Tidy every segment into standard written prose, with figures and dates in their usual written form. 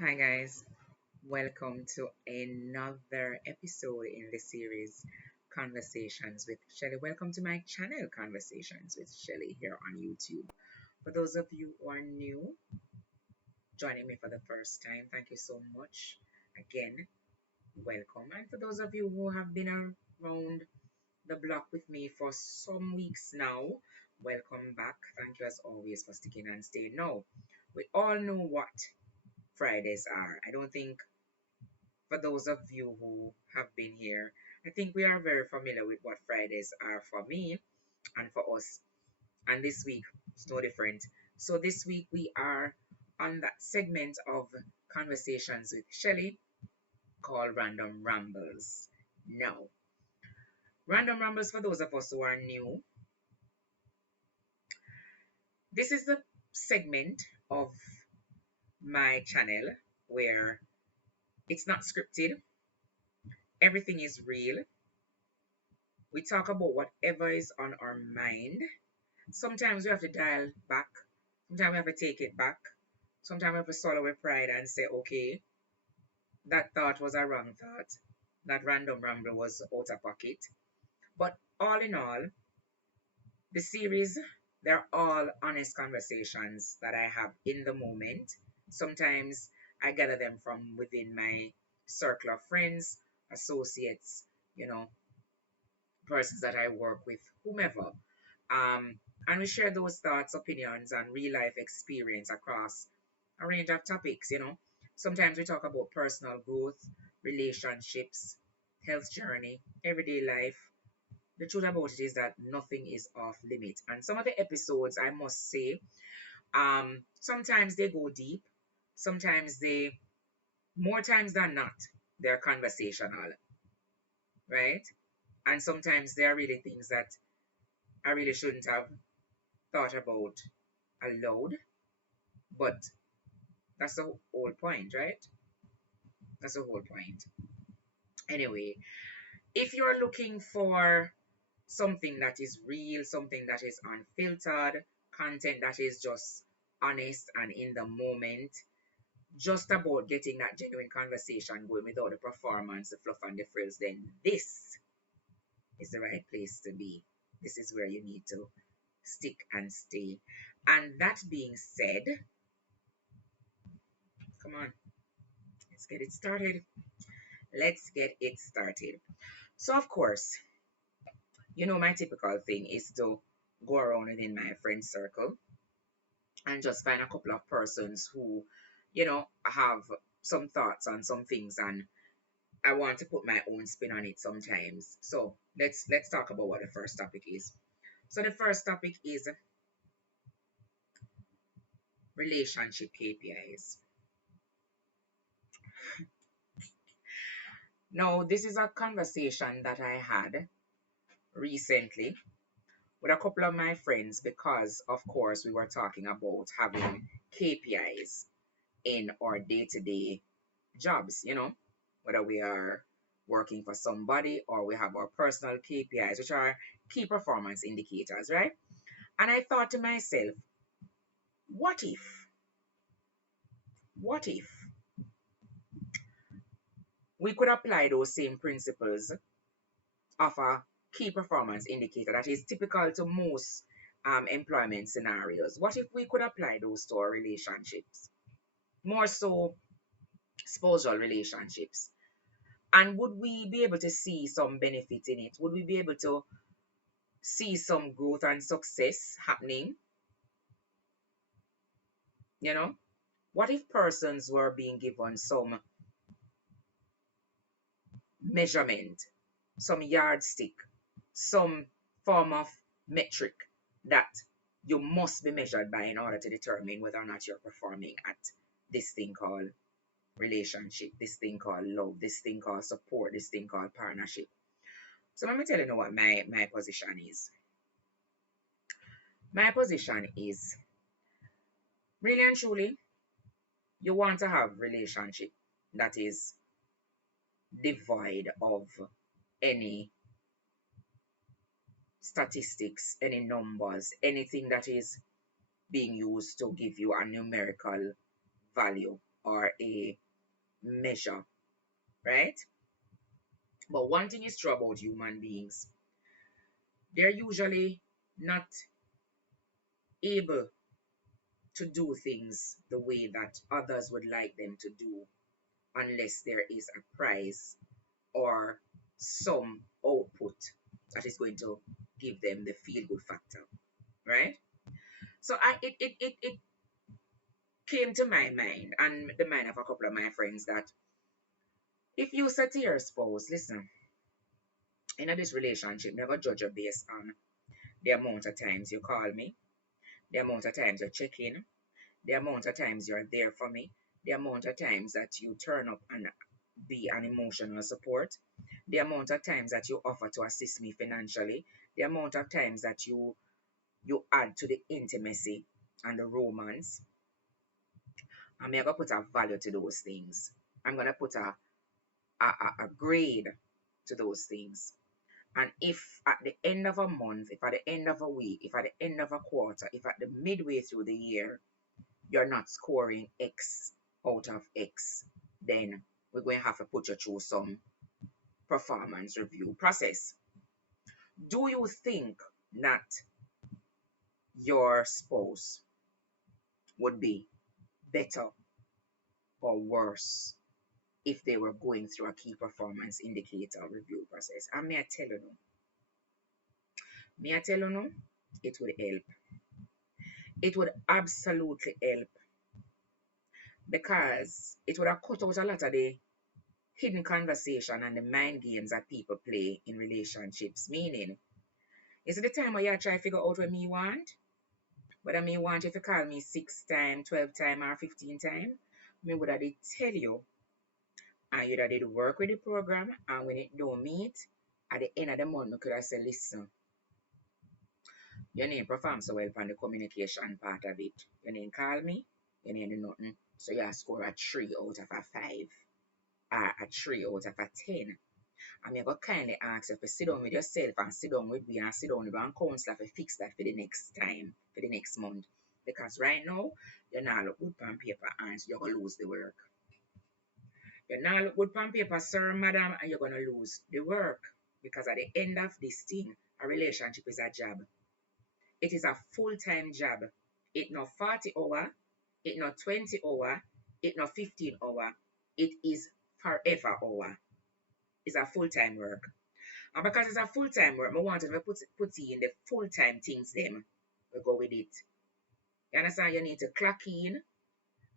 Hi guys, welcome to another episode in the series Conversations with Shelly. Welcome to my channel Conversations with Shelly here on YouTube. For those of you who are new, joining me for the first time, thank you so much. Again, welcome. And for those of you who have been around the block with me for some weeks now, welcome back. Thank you as always for sticking and staying. Now, we all know what Fridays are. I don't think for those of you who have been here, I think we are very familiar with what Fridays are for me and for us. And this week, it's no different. So this week, we are on that segment of conversations with Shelly called Random Rambles. Now, Random Rambles, for those of us who are new, this is the segment of my channel where it's not scripted, everything is real. We talk about whatever is on our mind. Sometimes we have to dial back. Sometimes we have to take it back. Sometimes we have to swallow with pride and say, okay, that thought was a wrong thought. That random ramble was out of pocket. But all in all, the series, they're all honest conversations that I have in the moment. Sometimes I gather them from within my circle of friends, associates, you know, persons that I work with, whomever. Um, and we share those thoughts, opinions, and real life experience across a range of topics. Sometimes we talk about personal growth, relationships, health journey, everyday life. The truth about it is that nothing is off limit. And some of the episodes, I must say, sometimes they go deep, sometimes more times than not, they're conversational, right? And sometimes there are really things that I really shouldn't have thought about aloud, but that's the whole point, right? That's the whole point. Anyway, if you're looking for something that is real, something that is unfiltered, content that is just honest and in the moment, just about getting that genuine conversation going without the performance, the fluff, and the frills, then this is the right place to be. This is where you need to stick and stay. And that being said, come on, let's get it started. Let's get it started. So, of course, my typical thing is to go around within my friend circle and just find a couple of persons who, have some thoughts on some things, and I want to put my own spin on it sometimes. So let's talk about what the first topic is. So the first topic is relationship KPIs. Now, this is a conversation that I had recently with a couple of my friends because, of course, we were talking about having KPIs in our day to day jobs, whether we are working for somebody or we have our personal KPIs, which are key performance indicators, right? And I thought to myself, what if, what if we could apply those same principles of a key performance indicator that is typical to most employment scenarios? What if we could apply those to our relationships? More so, spousal relationships. And would we be able to see some benefit in it? Would we be able to see some growth and success happening? You know, what if persons were being given some measurement, some yardstick, some form of metric that you must be measured by in order to determine whether or not you're performing at this thing called relationship, this thing called love, this thing called support, this thing called partnership? So let me tell you what my position is. My position is really and truly, you want to have relationship that is devoid of any statistics, any numbers, anything that is being used to give you a numerical value. or a measure, right? But one thing is true about human beings, they're usually not able to do things the way that others would like them to do unless there is a prize or some output that is going to give them the feel good factor, right? So it came to my mind and the mind of a couple of my friends that if you say to your spouse, listen, in this relationship, never judge her based on the amount of times you call me, the amount of times you check in, the amount of times you're there for me, the amount of times that you turn up and be an emotional support, the amount of times that you offer to assist me financially, the amount of times that you add to the intimacy and the romance. I'm gonna put a value to those things. I'm gonna put a grade to those things. And if at the end of a month, if at the end of a week, if at the end of a quarter, if at the midway through the year, you're not scoring X out of X, then we're going to have to put you through some performance review process. Do you think that your spouse would be better or worse if they were going through a key performance indicator review process? And may I tell you no, it would help. It would absolutely help because it would have cut out a lot of the hidden conversation and the mind games that people play in relationships. Meaning, is it the time where you try to figure out what me want? Whether me want you to call me 6 times, 12 times, or 15 times? Me would have tell you, and you'd have did work with the program, and when it don't meet, at the end of the month, me could have said, listen, your name perform so well on the communication part of it. Your name call me, your name do nothing. So you score a 3 out of a 5, or a 3 out of a 10. I'm going to kindly ask you to sit down with yourself and sit down with me and sit down with one counselor to fix that for the next time, for the next month. Because right now, you're not look good on paper and you're going to lose the work. You're not look good on paper, sir, madam, and you're going to lose the work. Because at the end of this thing, a relationship is a job. It is a full-time job. It's not 40 hour, it's not 20 hour, it's not 15 hour. It is forever hour. It's a full-time work. And because it's a full-time work, I wanted to put in the full-time things them. We go with it. You understand? You need to clock in,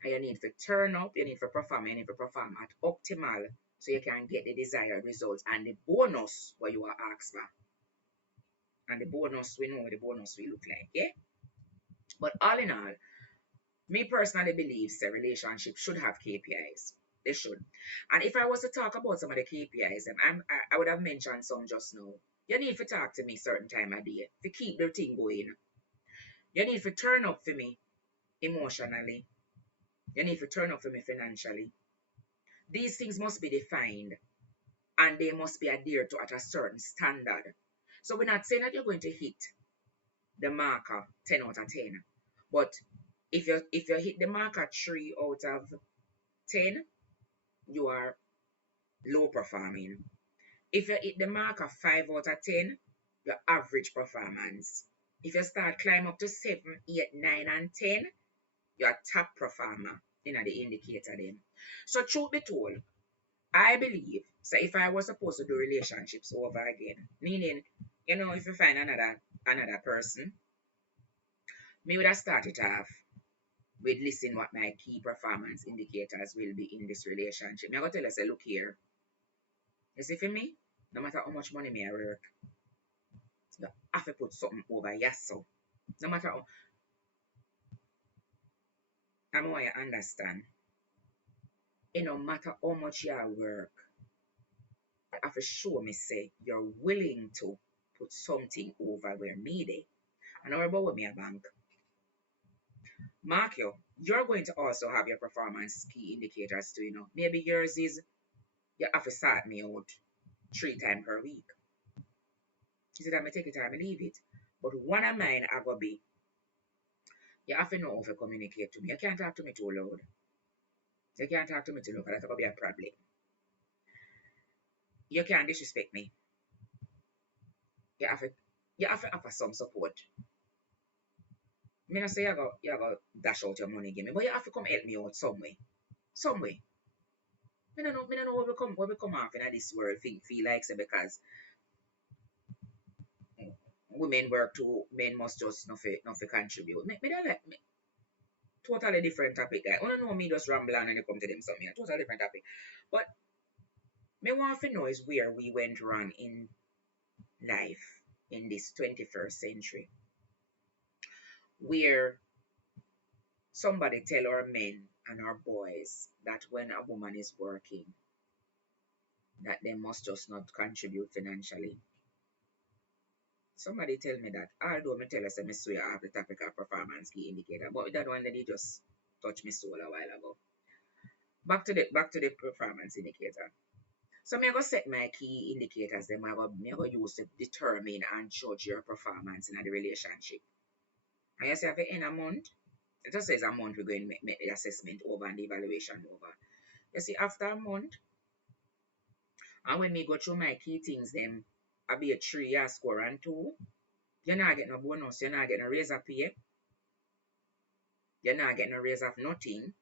and you need to turn up, you need to perform, you need to perform at optimal so you can get the desired results and the bonus what you are asked for. And the bonus, we know what the bonus will look like, yeah? But all in all, me personally believes the relationship should have KPIs. They should. And if I was to talk about some of the KPIs, and I would have mentioned some just now. You need to talk to me certain time of day to keep the thing going. You need to turn up for me emotionally. You need to turn up for me financially. These things must be defined and they must be adhered to at a certain standard. So we're not saying that you're going to hit the marker 10 out of 10. But if you hit the marker 3 out of 10, you are low performing. If you hit the marker 5 out of 10, your average performance. If you start climb up to 7, 8, 9, and 10, you're a top performer in the indicator then. So truth be told, I believe, so if I was supposed to do relationships over again, meaning, if you find another person, me would have started off with listen what my key performance indicators will be in this relationship. Me I go tell us, say, look here. You see for me, no matter how much money me I work, you have to put something over yes so. No matter how I want you understand. No matter how much you work, you have to show me say you're willing to put something over where me dey. And not about with me a bank. Mark you're going to also have your performance key indicators too. Maybe yours is you have to start me out 3 times per week. You see that I take it time and leave it. But one of mine I go be you have to know how to communicate to me. You can't talk to me too loud. You can't talk to me too long, that's gonna be a problem. You can't disrespect me. You have to you have to offer some support. Me not say you go dash out your money give me, but you have to come help me out some way. Some way. Me don't know where we come off in this world feel like say because women work too, men must just not fi contribute. Me don't like me. Totally different topic, guy. I don't know me just ramble on and you come to them something. Totally different topic. But me want to know is where we went wrong in life in this 21st century. Where somebody tell our men and our boys that when a woman is working, that they must just not contribute financially. Somebody tell me that, although me tell us I swear I have the topic of performance key indicator, but that one that they just touched me soul a while ago. Back to the performance indicator. So me I go set my key indicators them me I go use to determine and judge your performance in the relationship. And you say at the end of month, it just says a month we're going to make the assessment over and the evaluation over. You see, after a month, and when me go through my key things, them I be a 3 a score and 2. You're not getting no bonus, you're not getting a raise of pay, you're not getting a raise of nothing,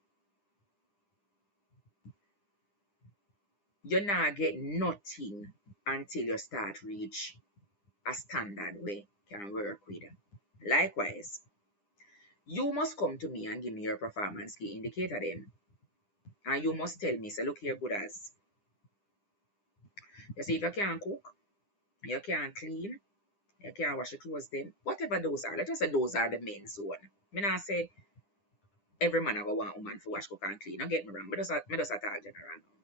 you're not getting nothing until you start reach a standard way can work with. Likewise, you must come to me and give me your performance key indicator them. And you must tell me, say, look here, good as. You see, if you can't cook, you can't clean, you can't wash your clothes then, whatever those are, let's just say those are the main zone. Me not say every man ever want woman for wash, cook, and clean. Don't get me wrong, me just talk general now.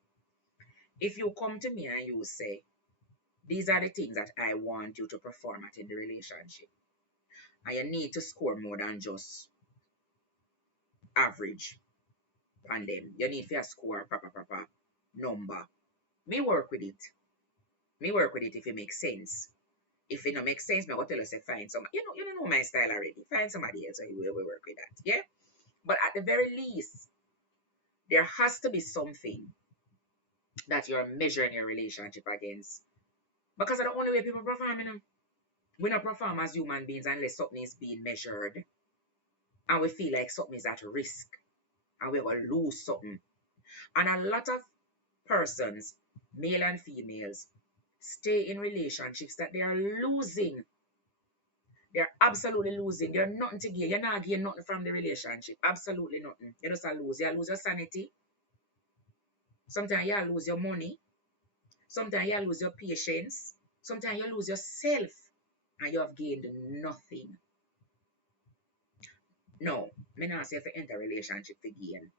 If you come to me and you say, these are the things that I want you to perform at in the relationship, and you need to score more than just average on them. You need to score proper number. Me work with it. Me work with it if it makes sense. If it don't make sense, me will tell you say find some. You know my style already. Find somebody else who will work with that. Yeah. But at the very least, there has to be something that you're measuring your relationship against. Because that's the only way people perform, you know. We don't perform as human beings unless something is being measured. And we feel like something is at risk. And we will lose something. And a lot of persons, male and females, stay in relationships that they are losing. They're absolutely losing. They're nothing to gain. You're not getting nothing from the relationship. Absolutely nothing. You just lose. You lose your sanity. Sometimes you lose your money. Sometimes you lose your patience. Sometimes you lose yourself. And you have gained nothing. No, me not say if you enter a relationship to gain.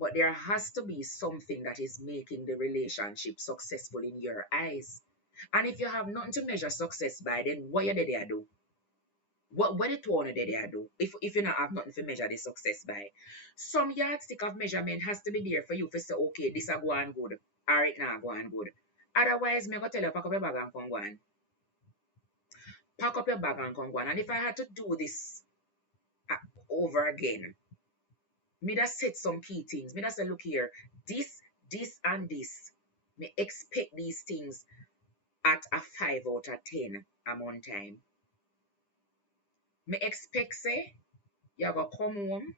But there has to be something that is making the relationship successful in your eyes. And if you have nothing to measure success by, then what you there do? What the two of they do? If you not have nothing to measure the success by, some yardstick of measurement has to be there for you to say, okay, this a go on good, or it not go on good. Otherwise, me go tell you pack up your bag and come go on. Pack up your bag and come go on. And if I had to do this over again, me just set some key things. Me just say, look here, this, and this. Me expect these things at a 5 out of 10 among time. Me expect say you go come home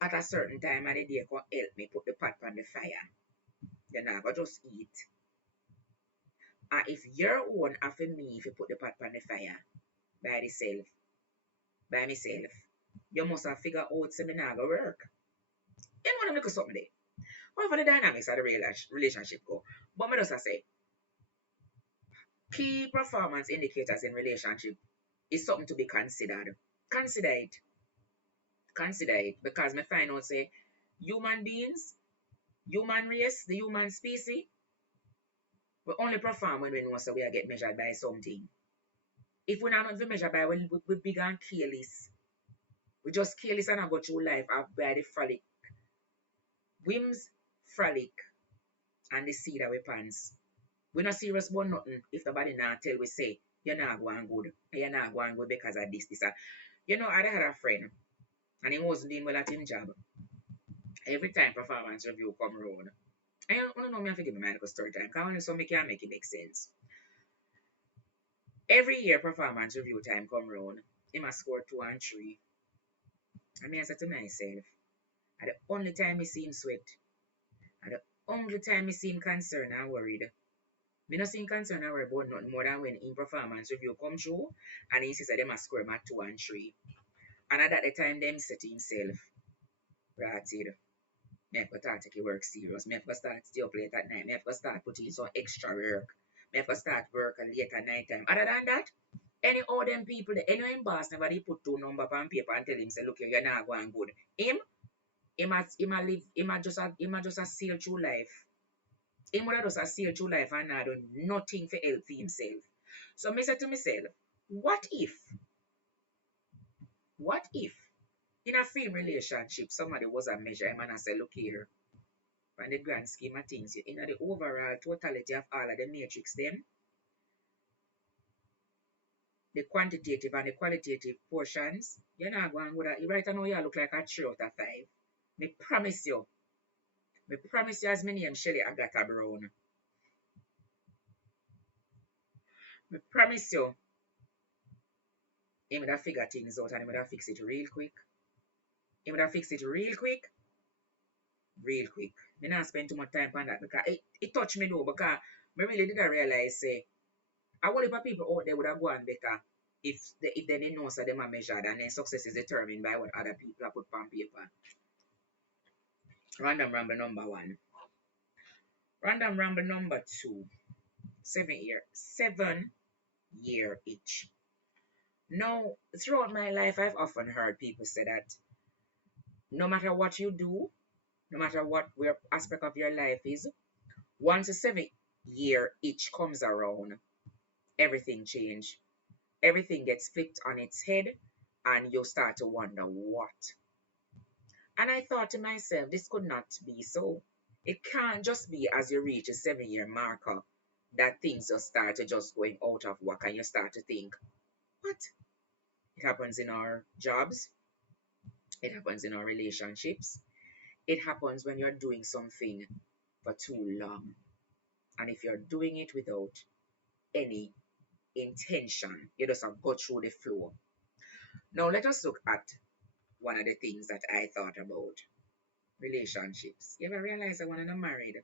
at a certain time of the day can help me put the pot on the fire. You know, go just eat. And if your own after me if you put the pot on the fire by myself, you must have figured out say me not go work. You know what I'm looking something there. However the dynamics of the relationship go. But me just say key performance indicators in relationship is something to be considered. Consider it. Consider it because me find out say human beings, human race, the human species, we only perform when we know so we are get measured by something. If we're not measured by we big and careless. We just careless and I go through life by the frolic. Whims, frolic, and the seed of we pants. We're not serious about nothing if the body not tell we say you're not going good. You're not going good because of this. You know, I had a friend. and he wasn't doing well at his job. Every time performance review come around, I don't know me have to give me my little story time, because only so me can make it make sense. Every year performance review time come around, he must score 2 and 3. I mean I said to myself, at the only time I see him sweat, at the only time I see him concerned and worried. Me not seeing concern and worried about nothing more than when in performance review come through and he says that they must score him at 2 and 3. And at that time them set himself, ratted. Me have to take your work serious. Me have to start stay up late at night. Me have to start putting some extra work. Me have to start work late at night time. Other than that, any of them people, any boss never they put 2 numbers on paper and tell him say, look, you're not going good. Him a just a sail through life. Him would just a sail through life and not do nothing for help for himself. So me say to myself, what if, what if in a free relationship somebody was a measure him and I say, look here, from the grand scheme of things, in the overall totality of all of the matrix them, the quantitative and the qualitative portions, you're not going with that. Right now, you look like a 3 out of 5. Me promise you. Me promise you as my name Shelly Agatha Brown. Me promise you. He would have figure things out and he would have fix it real quick. He would have fix it real quick. Real quick. Me not spend too much time on that because it touched me though because me really didn't realize say a whole heap of people out there would have gone better if they didn't know so them are measured and their success is determined by what other people have put on paper. Random ramble number 1. Random ramble number 2. 7 year itch. Now, throughout my life, I've often heard people say that no matter what you do, no matter what aspect of your life is, once a 7 year itch comes around, everything changes. Everything gets flipped on its head, and you start to wonder what. And I thought to myself, this could not be so. It can't just be as you reach a 7 year marker that things just start to just going out of whack and you start to think, what? It happens in our jobs. It happens in our relationships. It happens when you're doing something for too long. And if you're doing it without any intention, you just have to go through the flow. Now let us look at one of the things that I thought about. Relationships. You ever realize that when I'm married,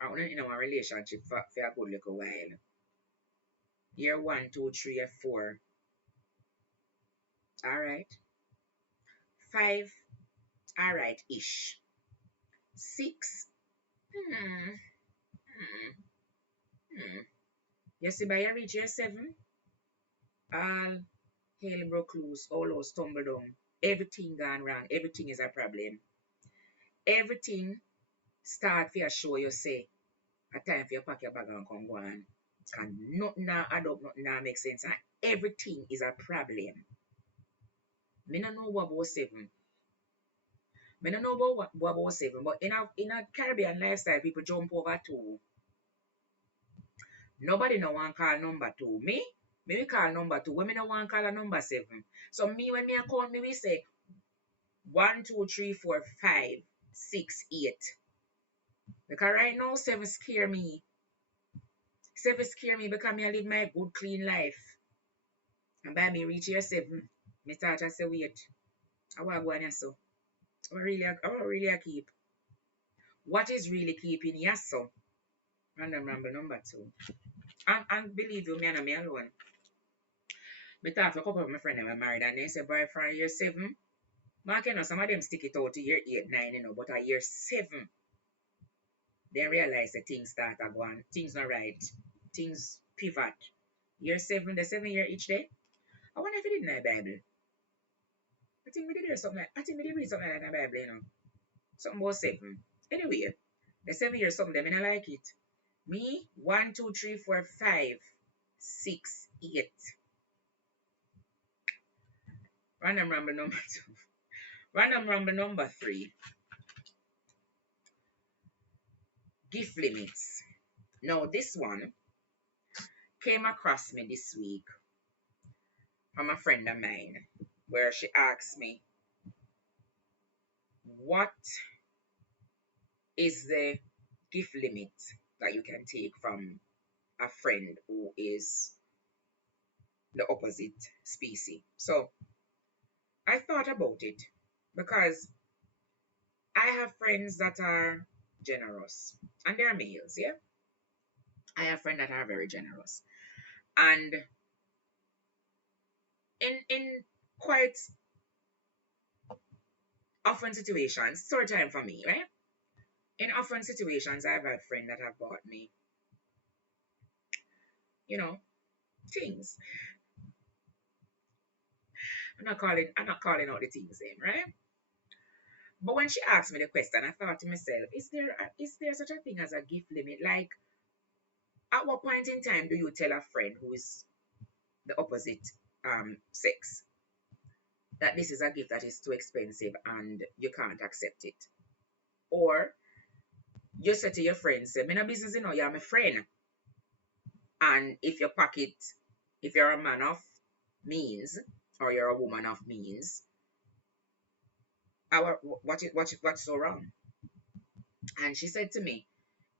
I want to in a relationship for a good little while. Year 1, 2, 3, 4. Alright. 5. Alright ish. 6. Hmm. Hmm. Hmm. You see, by you reach year 7, all hell broke loose, all those tumble down, everything gone wrong, everything is a problem. Everything start for you show you say, a time for you pack your bag and come go on. And nothing now add up, nothing now make sense. And everything is a problem. Me no know what about 7. Me no know about what about 7, but in a Caribbean lifestyle, people jump over 2. Nobody no one call number 2. Me we call number 2. When me no one call a number 7. So me when me account me we say 1, 2, 3, 4, 5, 6, 8. Because right now 7 scare me. 7 scare me because me I live my good clean life. And by me reach year 7, me start to say wait. I want to go on so. I really keep. What is really keeping yes so? Random ramble number 2. And believe you, me and me alone. Me talk to a couple of my friends that were married and they say boy from year 7. Mark, you know, some of them stick it out to year 8, 9, you know, but at year 7, they realize that things start to go on. Things not right. Things pivot. Year 7, the 7 year each day. I wonder if it did in the Bible. I think we did read something like that in the Bible, you know. Something about 7. Anyway, the 7 year something, them, I don't like it. Me, 1, 2, 3, 4, 5, 6, 8. Random ramble number 2. Random ramble number 3. Gift limits. Now, this one came across me this week from a friend of mine. where she asked me, what is the gift limit that you can take from a friend who is the opposite species? So I thought about it because I have friends that are generous and they're males, yeah? I have friends that are very generous. And in quite often situations, story time for me, right? In often situations, I've had friends that have bought me, you know, things. I'm not calling out the things name, right? But when she asked me the question, I thought to myself, is there such a thing as a gift limit? Like, at what point in time do you tell a friend who is the opposite sex that this is a gift that is too expensive and you can't accept it? Or you say to your friend, say, "Me no business, you're my friend." And if your pocket, if you're a man of means or you're a woman of means, what's so wrong? And she said to me,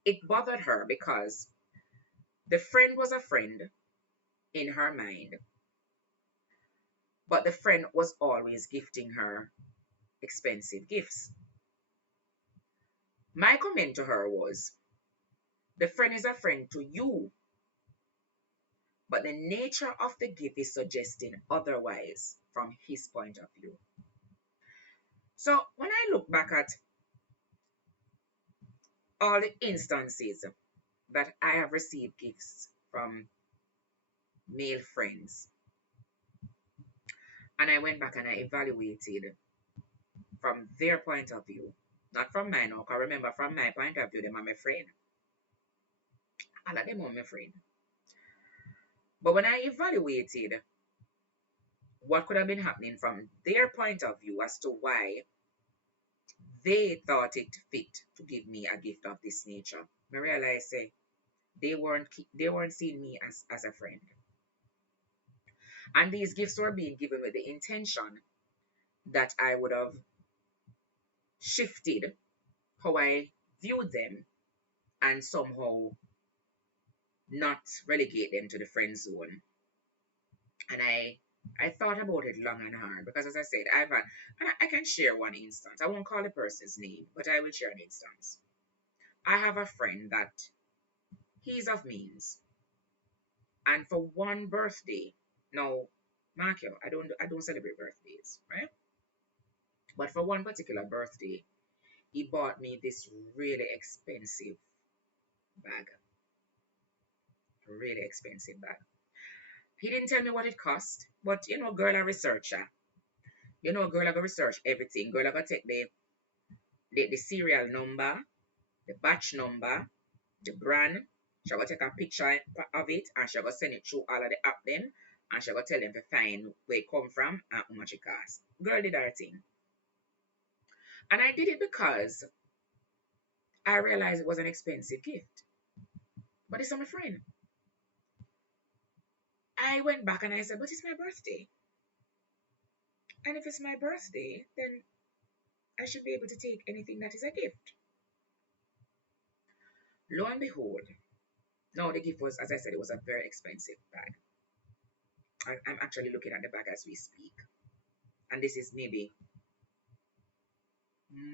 it bothered her because the friend was a friend in her mind, but the friend was always gifting her expensive gifts. My comment to her was, the friend is a friend to you, but the nature of the gift is suggesting otherwise from his point of view. So when I look back at all the instances that I have received gifts from male friends, and I went back and I evaluated from their point of view, not from mine, because remember, from my point of view, them are my friend. All of them are my friend. But when I evaluated what could have been happening from their point of view as to why they thought it fit to give me a gift of this nature, I realized they weren't seeing me as a friend. And these gifts were being given with the intention that I would have shifted how I viewed them and somehow not relegate them to the friend zone. And I thought about it long and hard because, as I said, and I can share one instance. I won't call the person's name, but I will share an instance. I have a friend that he's of means, and for one birthday, now, mark you, I don't celebrate birthdays, right? But for one particular birthday, he bought me this really expensive bag, really expensive bag. He didn't tell me what it cost, but girl, a researcher. Girl, I go research everything. Girl, I go take the serial number, the batch number, the brand. She go take a picture of it and she go send it through all of the app them and she go tell them to find where it come from and how much it cost. Girl did her thing. And I did it because I realized it was an expensive gift. But it's my friend. I went back and I said, but it's my birthday. And if it's my birthday, then I should be able to take anything that is a gift. Lo and behold, no, the gift was, as I said, it was a very expensive bag. I'm actually looking at the bag as we speak. And this is maybe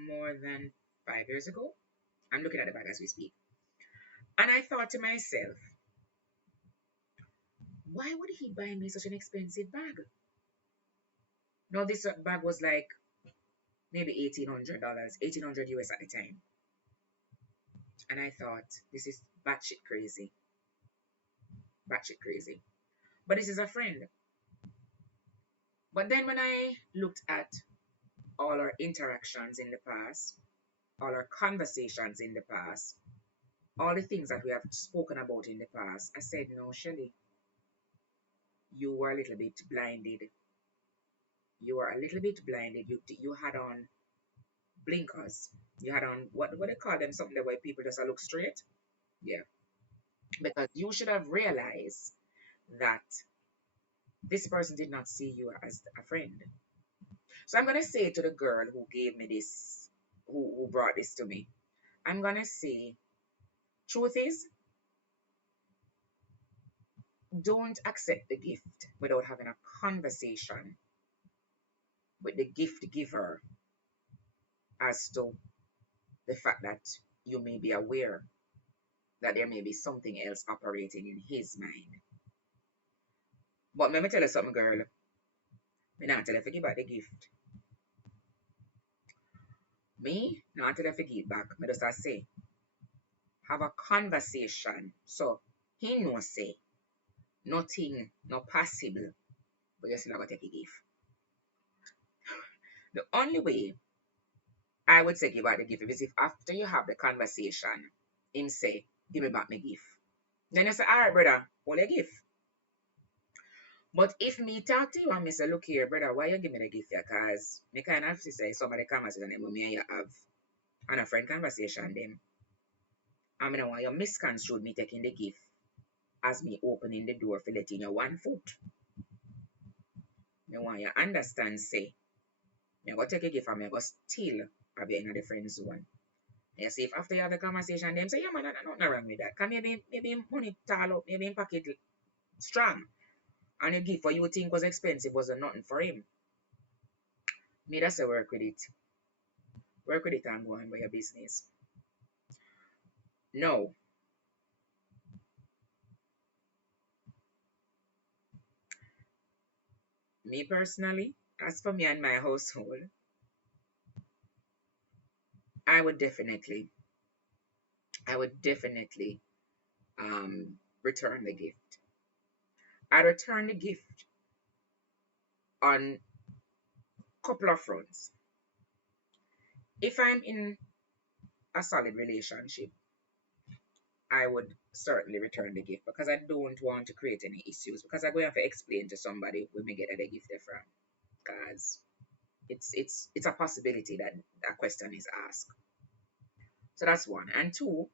more than 5 years ago. I'm looking at the bag as we speak. And I thought to myself, why would he buy me such an expensive bag? Now, this bag was like maybe $1,800, 1800 US at the time. And I thought, this is batshit crazy. Batshit crazy. But this is a friend. But then when I looked at all our interactions in the past, all our conversations in the past, all the things that we have spoken about in the past, I said, no, Shelly, you were a little bit blinded. You were a little bit blinded. You had on blinkers. You had on what they call them, something that where people just look straight. Yeah. Because you should have realized that this person did not see you as a friend. So I'm gonna say to the girl who gave me this, who brought this to me, I'm gonna say, truth is, don't accept the gift without having a conversation with the gift giver as to the fact that you may be aware that there may be something else operating in his mind. But let me tell you something, girl. Me not tell you to give back the gift. Me not tell you to give back. Me just say, have a conversation. So he knows say nothing, not possible, but you still have to take a gift. The only way I would say give back the gift is if after you have the conversation, him say, give me back my gift. Then you say, all right, brother, hold your gift. But if me talk to you and me say, look here, brother, why you give me the gift here? Because me kind of say some of the conversation them me and you have and a friend conversation them. I mean, I want you misconstrued me taking the gift as me opening the door for letting you one foot. Me want you understand, say, me go take a gift and me go steal a bit in the friend zone. You see, if after you have the conversation, them say, yeah, man, nothing wrong with that. Because maybe money tall up, maybe in pocket strong. And a gift for you think was expensive wasn't nothing for him. Me that's a work with it. Work with it and go on by your business. No. Me personally, as for me and my household, I would definitely, I would definitely return the gift. I return the gift on a couple of fronts. If I'm in a solid relationship, I would certainly return the gift because I don't want to create any issues. Because I'm going to have to explain to somebody when we get the gift from. Because it's a possibility that a question is asked. So that's one. And two,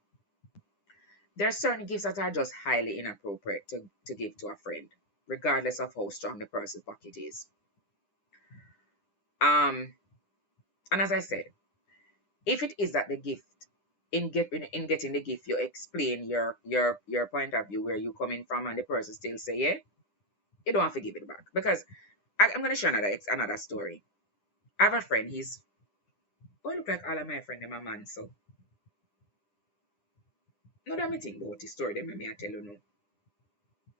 there are certain gifts that are just highly inappropriate to give to a friend, regardless of how strong the person's pocket is. Um, and as I said, if it is that the gift in getting the gift, you explain your point of view where you're coming from, and the person still say yeah, you don't have to give it back because I'm gonna share another story. I have a friend. He's well, look like all of my friends are my man. So no, that me think about the story. Them me I tell you no.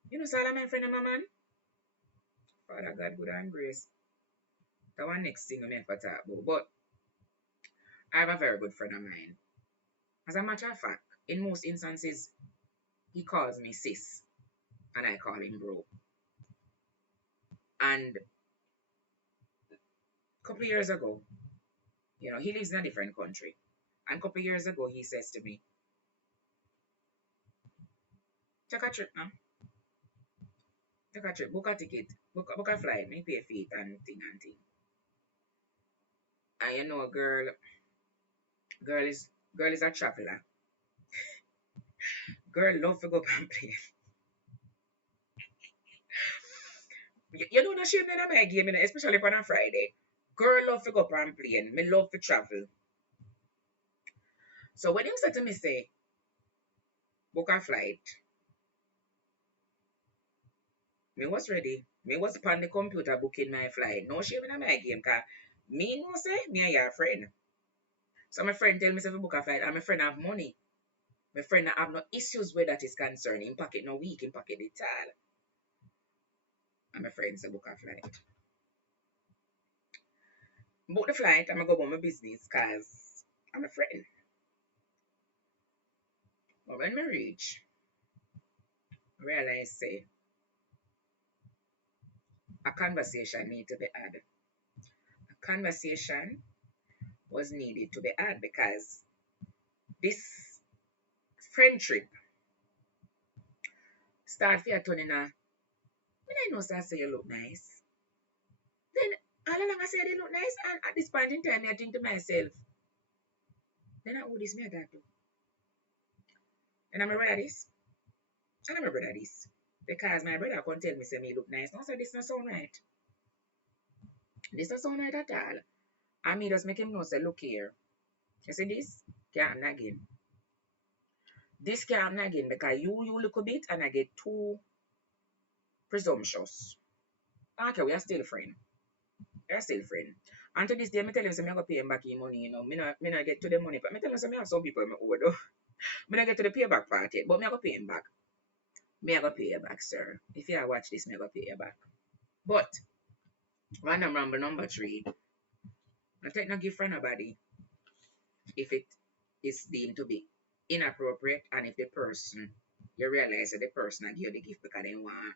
You know, so all of my friends are my man. Father God, good and grace. That one next thing I may have to talk about. But I have a very good friend of mine. As a matter of fact, in most instances, he calls me sis, and I call him bro. And a couple of years ago, he lives in a different country. And a couple of years ago, he says to me, take a trip now. Take a trip, book a ticket, book a flight, me pay for it and thing and thing. And girl is a traveler. Girl love to go and play. You know the shame in my game, especially on a Friday. Girl love to go and play. Me love to travel. So when him said to me, say, book a flight, me was ready. Me was upon the computer booking my flight. No shame in my game, cause me no say, me and your friend. So my friend tell me say book a flight, and my friend have money. My friend have no issues where that is concerned. In pocket no weak, in pocket the tall. And my friend say book a flight. Book the flight, I'm gonna go about my business, cause I'm a friend. But when we reach, I realize say a conversation need to be had. A conversation was needed to be had because this friend trip start for turning a when I know that say you look nice. Then all along I say they look nice and at this point in time I think to myself, then I owe this me a that too. And I'm a brother this. And I'm a brother this. Because my brother can tell me say me look nice. No, so this not sound right. This doesn't sound right at all. And me just make him know, say, look here. You see this? Can't nagging. This can't nagging because you look a bit and I get too presumptuous. Okay, we are still friends. We are still friends. And to this day, I tell him, say, I'm going to pay him back his money, you know. Me not get to the money. But I tell him, say, I have some people I owe, though. Me not get to the payback part yet, but me I go pay him back. Me I go pay you back, sir. If you watch this, me I go pay you back. But, random ramble number 3. I take no gift from nobody if it is deemed to be inappropriate and if the person, you realize that the person I give you the gift because they want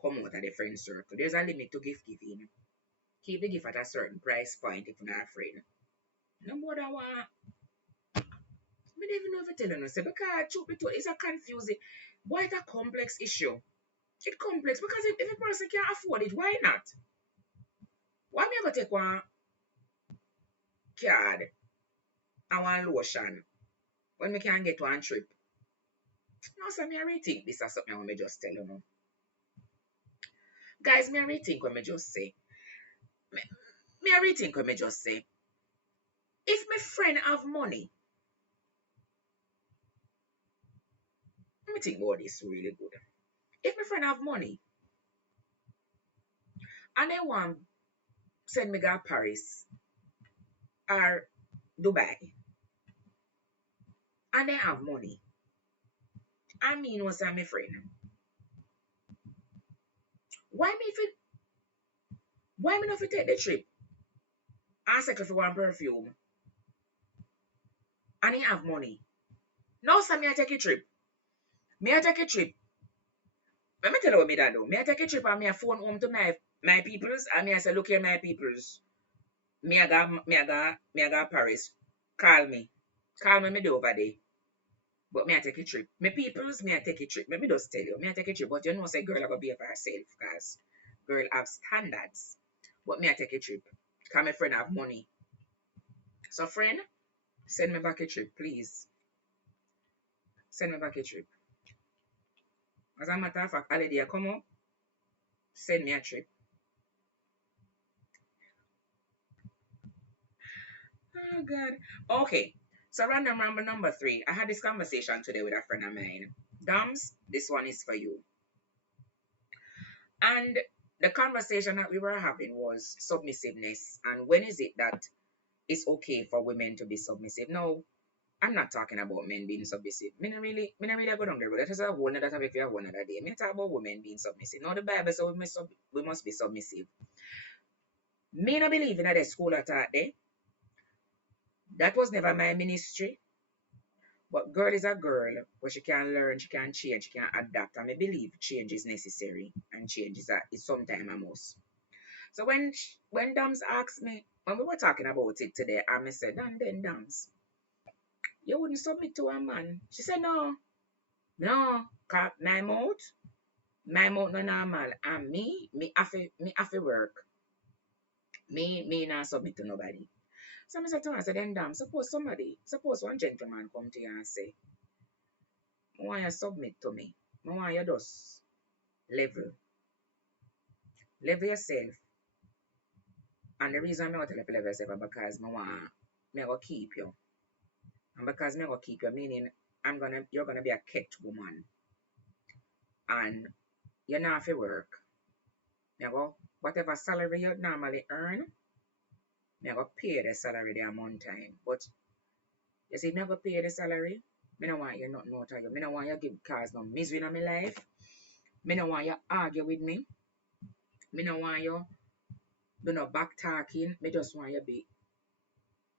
come out of the friend circle. There's a limit to gift giving. Keep the gift at a certain price point if you're not afraid. No more than one. I don't even know if I tell you, say, because truth be told, it's a confusing, why it's a complex issue. It's complex because if a person can't afford it, why not? Why me I go take one card and one lotion when me can get one trip? No, so me I rethink this as something I want me just tell you now. Guys, me I rethink what me just say. Me I rethink what me just say. If my friend have money, let me think about this really good. If my friend have money and they want send me to Paris or Dubai and they have money, I mean what's my friend? Why me if it why me not fit take the trip and settle for one perfume and he have money? No, sir, me I take a trip. Me I take a trip. Let me tell you what me that do. Me I take a trip and me I phone home to my peoples and me I say, look here, my peoples. Me I got Paris. Call me. Call me do over there. But me I take a trip. Me peoples, me I take a trip. Let me just tell you. Me I take a trip. But you know say girl I go be for herself because girl have standards. But me I take a trip. Because my friend have money. So friend, send me back a trip, please. Send me back a trip. As a matter of fact, holiday come up, send me a trip. Oh God. Okay. So random ramble number 3. I had this conversation today with a friend of mine. Dams, this one is for you. And the conversation that we were having was submissiveness and when is it that it's okay for women to be submissive. No, I'm not talking about men being submissive. Me not really go down the road. That is a whole other topic for a whole other day. Me talk about women being submissive. Now the Bible says we must be submissive. Me not believe in that school at that day. That was never my ministry. But girl is a girl, but she can learn, she can change, she can adapt. And I believe change is necessary and change is sometimes a must. So when Dams asked me, when we were talking about it today, I said, and then Dams, you wouldn't submit to a man. She said, no, no, cause my mouth no normal. And me have to work. Me not submit to nobody. So I said to her, I said, then Dams, suppose one gentleman come to you and say, I want you to submit to me. I want you just level. Level yourself. And the reason I want to level yourself is because I go keep you. And because I go keep you, meaning you're gonna be a kept woman. And you not have to work. I go, whatever salary you normally earn, I go pay the salary there one time. But you see, I go pay the salary. I don't want you nothing out of you. I don't want you give cause no misery in my life. I don't want you argue with me. I don't want you do no back talking. I just want you be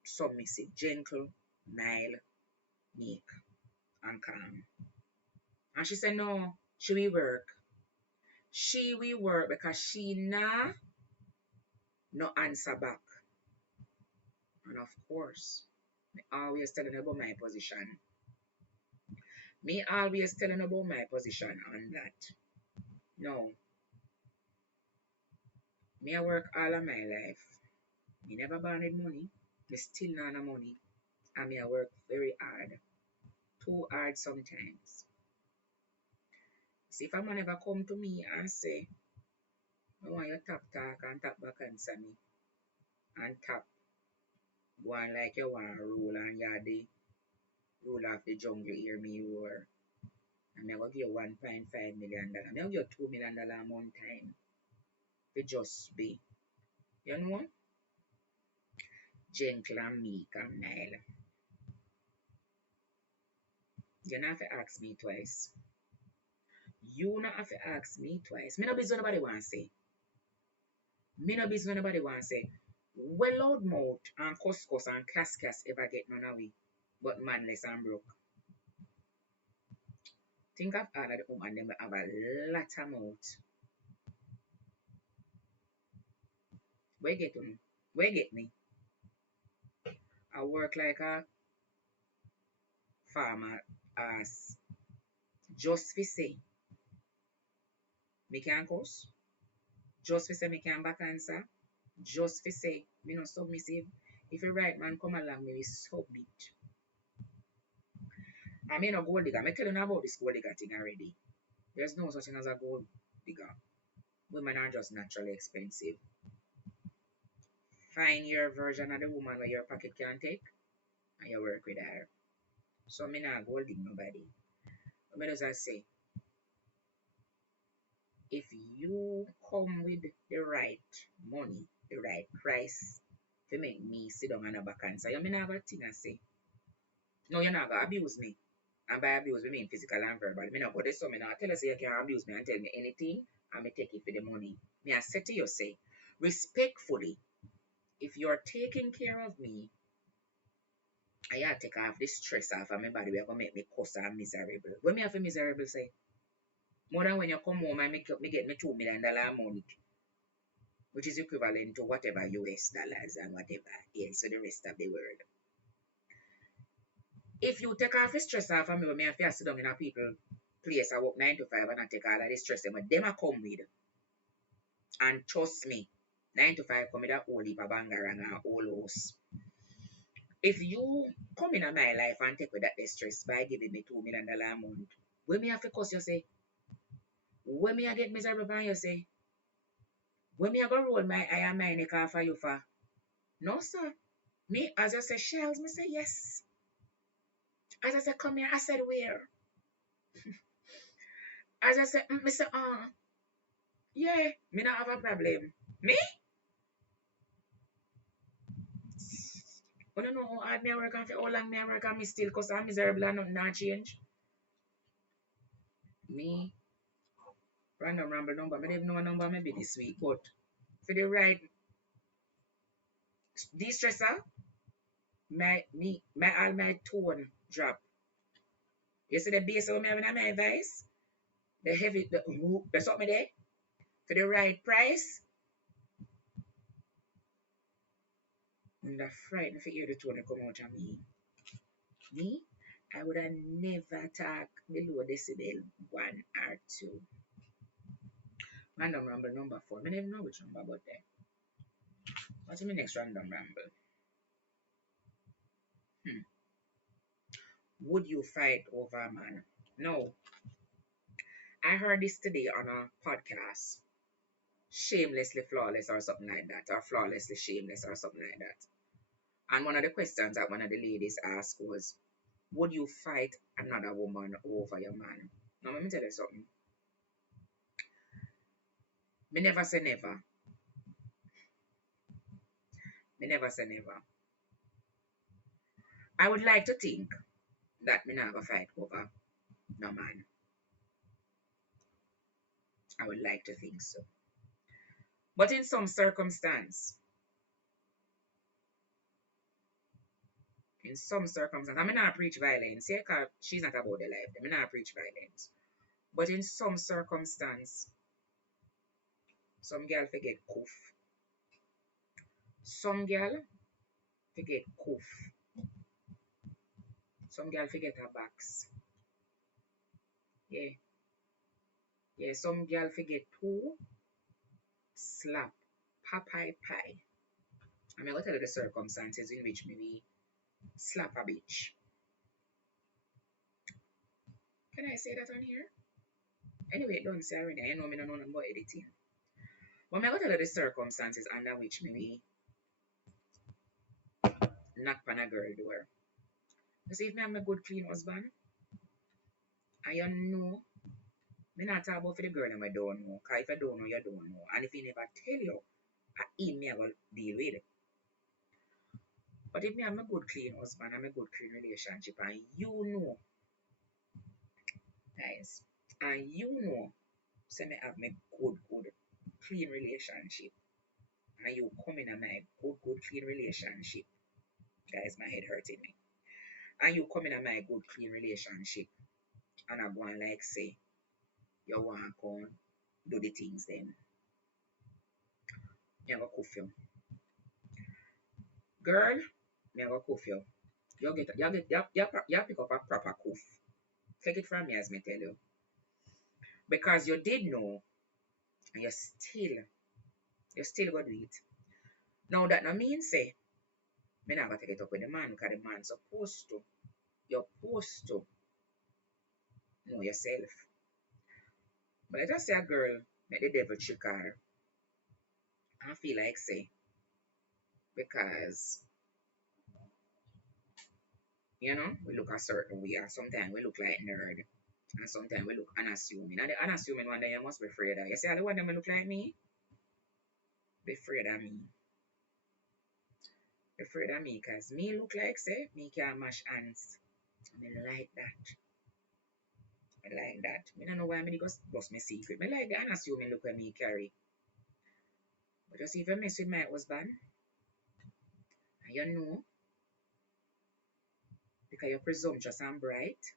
submissive, gentle, mild, meek, and calm. And she said, no, she will work. She will work because she no answer back. And of course, me always telling about my position. Me always telling about my position on that. No, me I work all of my life. Me never born with money. Me still not have money. And me I work very hard. Too hard sometimes. See, if a man ever come to me and say, I want you to talk and talk back answer me. and tap one like you want to roll and you're the rule of the jungle, hear me roar. And I'm going to give you $1.5 million. I'm going to give you $2 million one time. To just be, you know, gentle and meek and mild. You don't have to ask me twice. You not have to ask me twice. Me no business nobody want to say. Me no business nobody want to say. Well loud mouth and cuss and class ever get none away. But manless and broke. Think of all of the women them have a lot of mouth. Where get me? Where get me? I work like a farmer as just for say me can cuss. Just for say me can back answer. Just for say me no submissive. If a right man come along, me submit. I mean a gold digger. I'm telling you about this gold digger thing already. There's no such thing as a gold digger. Women are just naturally expensive. Find your version of the woman where your pocket can take and you work with her. So me not gold dig nobody. But me just say, if you come with the right money, the right price to make me sit down on a back answer, you may not have a thing I say. No, you're not gonna abuse me. And by abuse, we mean physical and verbal. Me not go this so me not tell you say you can abuse me and tell me anything and me take it for the money. Me I say to you say, respectfully, if you're taking care of me, I have to take off the stress off of my body, we're gonna make me cuss and miserable. When me have a miserable say, more than when you come home and me get me $2 million a month, which is equivalent to whatever US dollars and whatever else to the rest of the world. If you take off the stress off of me, when me have to sit down in a people place, I work 9 to 5 and I take all of the stress them I come with. And trust me, 9 to 5 come with a whole heap of bangarang and a whole house. If you come in my life and take with that stress by giving me $2 million a month, when me have to cuss you say, when me I get miserable by you say, when me I go roll my eye and my neck off for you for, no sir. Me, as I say, Shells, me say yes. As I say, come here, I said where? As I say, me say, yeah, me not have a problem. Me? I don't know how hard me work and for how long me work and me still cause I'm miserable and nothing not change. Me, random ramble number, I don't know a number maybe this week, but for the right de-stressor, all my tone drop. You see the bass of me having on my voice? The heavy, that's what me there. For the right price, and that frightened for hear the tone come out of me. Me, I would have never talk below decibel 1 or 2. Random ramble number 4. I don't even know which number about that. What's my next random ramble? Would you fight over a man? No. I heard this today on a podcast. Shamelessly flawless or something like that. Or flawlessly shameless or something like that. And one of the questions that one of the ladies asked was, would you fight another woman over your man? Now let me tell you something. Me never say never. Me never say never. I would like to think that me never fight over no man. I would like to think so. But in some circumstance, I mean not preach violence, yeah, because she's not about the life. I mean not preach violence. But in some circumstance, some girl forget coof. Some girl forget coof. Some girl forget her backs. Yeah. Yeah, some girl forget who slap pie. I mean, what are the circumstances in which maybe slap a bitch? Can I say that on here? Anyway, don't say already. I know me don't know about editing. But I what are the circumstances under which maybe knock on a girl door. You see, if me have a good clean husband, and you know, me not talk about for the girl and I don't know. Because if I don't know, you don't know. And if he never tell you, he me will deal with it. But if me have a good clean husband and a good clean relationship, and you know, guys, and you know, say me have me good clean relationship, and you come in a my good clean relationship, guys, my head hurting me. And you come in a my good clean relationship, and I go and like say, you want to come do the things then. You have a cuff girl, me have a cuff you. You pick up a proper cuff. Take it from me as me tell you. Because you did know, and you still go do it. Now that no mean say, me not gonna take it up with the man, because the man supposed to. You're supposed to know yourself. But let us say a girl make the devil trick her. I feel like say, because you know, we look a certain way, and sometimes we look like nerd, and sometimes we look unassuming. And the unassuming one, then you must be afraid of. You see, all the one that look like me, be afraid of me. Be afraid of me, because me look like, say, me can mash hands. I like that. I like that. I don't know why I just bust my secret. I like the unassuming look at me carry. But just if you mess with my husband, and you know, because you're presumptuous and bright,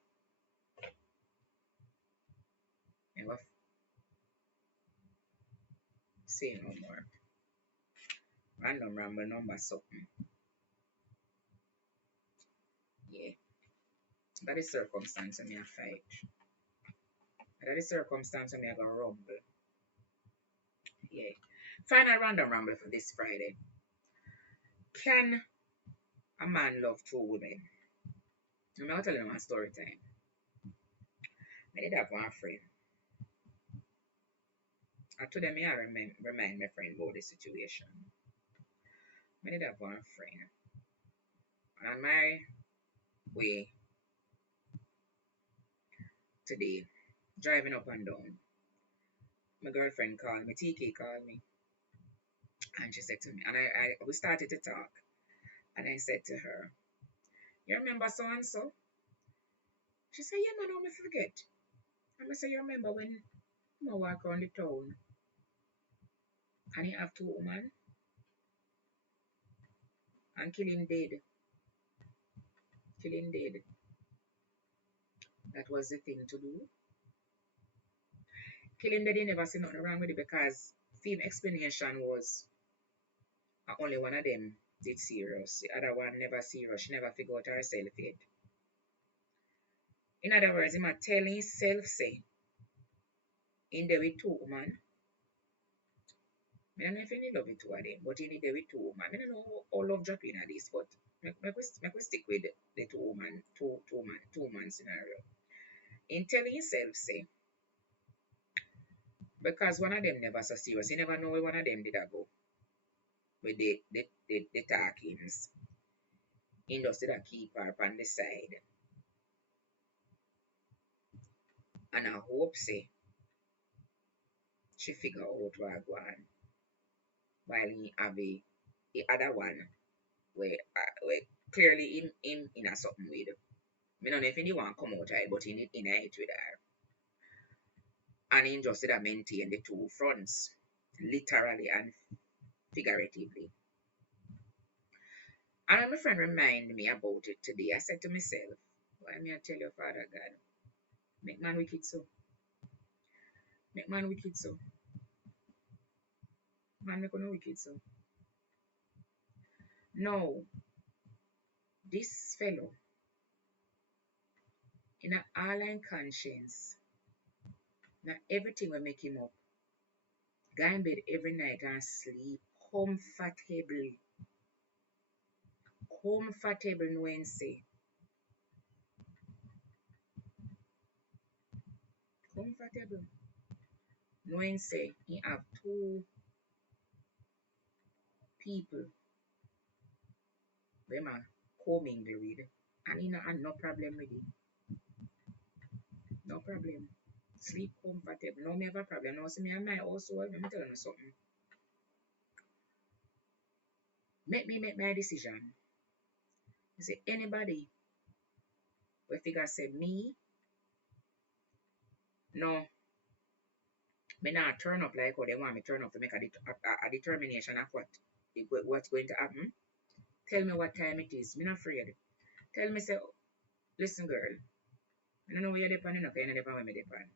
you have say no more. Random ramble number something. Yeah. That is circumstance of me a fight. That is circumstance of me I go rumble. Yeah. Final random ramble for this Friday. Can a man love two women? I'm not telling you my story time. I did have one friend. And today me I remind my friend about the situation. I did have one friend. On my way today, driving up and down, my girlfriend called me, TK called me, and she said to me, and we started to talk, and I said to her, you remember so and so? She said, yeah, man, I forget. And I said, you remember when I walk around the town and he have two women and killing dead. Killing dead. That was the thing to do. Killing dead, they never see nothing wrong with it because film explanation was only one of them did serious. The other one never serious. She never figured out herself yet. In other words, he might tell himself, say, in there with two women. I don't know if he love with two of them, but in there with two women. I don't know how love dropping at this, but we stick with the two man scenario. In telling himself, say, because one of them never so serious, he never know where one of them did I go with the talkings. He just did a keep her on the side. And I hope, say, she figure out what go on. While he have the other one where clearly in a something with. I don't know if he want to come out of it, but in it with her. And he just did a maintain the two fronts, literally and figuratively. And when my friend reminded me about it today, I said to myself, why me I tell your Father God, make man wicked so. Make man wicked so. Man make no wicked so. No, this fellow, in a all in conscience, now everything will make him up. Go in bed every night and sleep comfortably. Comfortable knowing say. Comfortable. Knowing say he have two people. Where man co-mingle with. And you know, and no problem with it. No problem. Sleep comfortable. No me have a problem. No see me and my household. Let me tell you something. Make me make my decision. You see, anybody will figure say me, no, me not turn up like how they want me turn up to make a determination of what's going to happen. Tell me what time it is. Me not afraid. Tell me say, listen girl, I don't know where you're depending on, you're depending where me depend.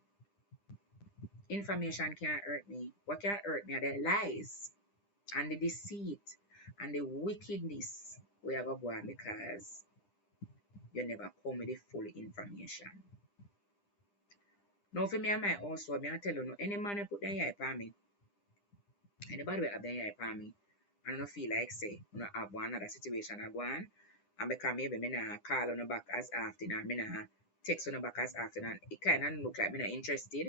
Information can't hurt me. What can't hurt me are the lies and the deceit and the wickedness we have go on because you never come with the full information. Now for me and my household, me I tell you no, any man who put their eye upon me, anybody will have their eye upon me, and I don't feel like say, you know, have one other situation I go on, and because maybe me not call on the back as often, and me not text on the back as often, and it kind of look like me not interested,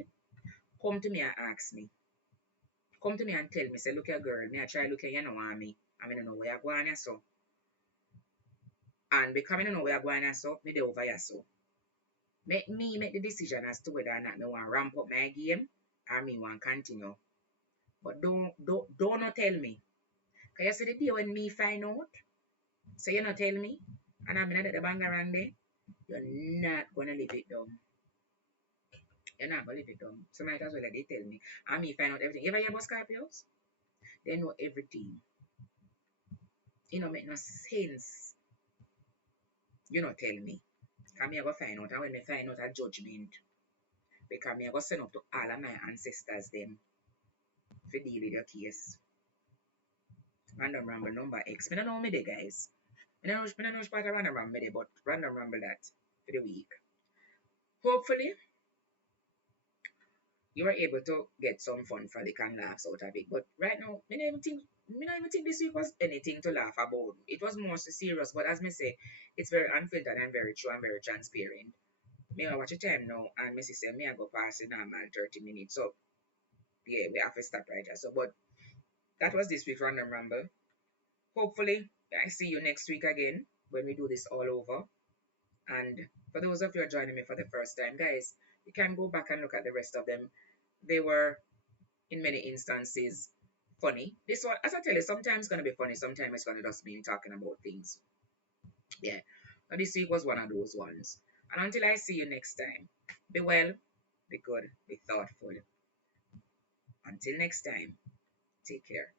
come to me and ask me. Come to me and tell me, say, look at girl, me I try look at you know want me, and me don't know where you're going so. And because I don't know where you're going so, me dey over here so. Make me make the decision as to whether or not me want to ramp up my game or me want to continue. But don't not tell me. Because you see the day when me find out, so you not tell me, and I'm not at the bang around there, you're not gonna live it down. You're not gonna live it down. So might as well let they tell me. And me find out everything. You ever hear about Scorpios? They know everything. It don't make no sense. You not tell me. Because me I go find out, and when me find out a judgment, because me I go send up to all of my ancestors them to deal with your case. Random Ramble number X. Me don't know me there, guys. Me don't know which part of Random Ramble there, but Random Ramble that for the week. Hopefully, you were able to get some fun for the can laughs out of it. But right now, me not even think this week was anything to laugh about. It was more so serious, but as me say, it's very unfiltered and very true and very transparent. Me I watch the time now, and me say me I go past the normal 30 minutes. So yeah, we have to stop right here. So, but that was this week's Random Ramble. Hopefully, I see you next week again when we do this all over. And for those of you who are joining me for the first time, guys, you can go back and look at the rest of them. They were, in many instances, funny. This one, as I tell you, sometimes it's going to be funny, sometimes it's going to just mean talking about things. Yeah. But this week was one of those ones. And until I see you next time, be well, be good, be thoughtful. Until next time, take care.